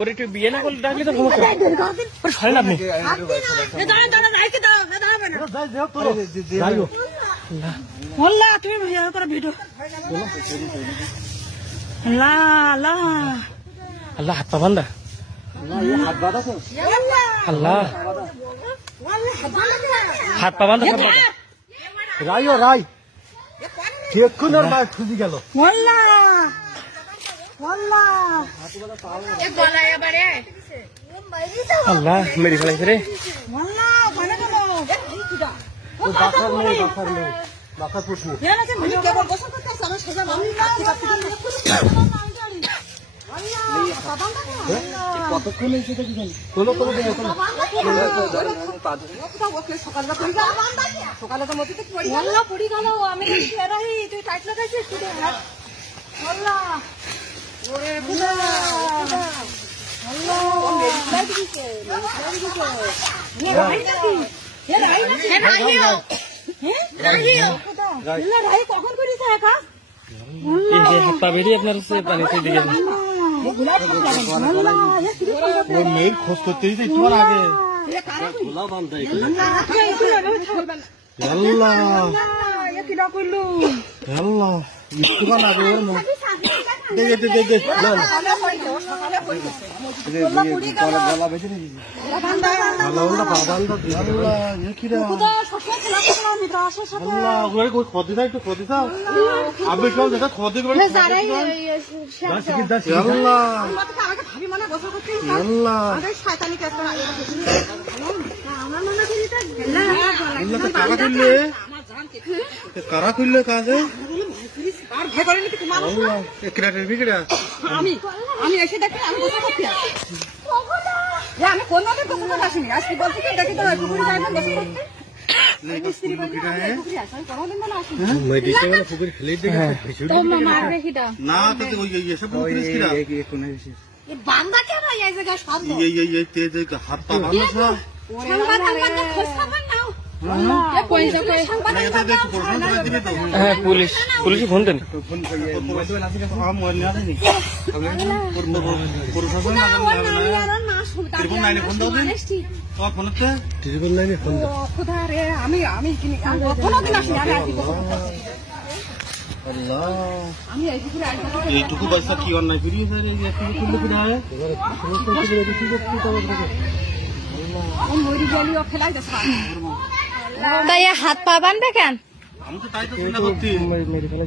একটু বিয়ে না করলে ডাকলে তো সরেন আপনি তুমি ভিডিও আল্লাহ হাত পা বান্ধা আল্লাহ হাত পা বান্ধা রাই ও রাই দেখুন ওর মার খুঁজি গেল আল্লাহ মেরে ফেলাইছে রে কতক্ষণ সকালে তো মধ্যে পড়ি গেল আমি তুই টাইট লাগাইছিস কখন করিস হাত পা বেরিয়ে আপনার পানিতে দিকে মেয়ের খোঁজ করতে একটু আগে কারা খুললে কাজে আমি এসে দেখি আমি বসে করতে আমি কোনদিন গোসল আসিনি আজকে বলছি কি দেখি তো পুকুরে যাই না গোসল করতে বান্দা কেন এই জায়গায় হাত পা বাঁধা হ্যাঁ পুলিশে ফোন দেন এইটুকু পয়সা কি অন্যায় করি তাই হাত পা বাঁধবে কেন আমি তো তাই তো চিন্তা করছি মেরে ফেলা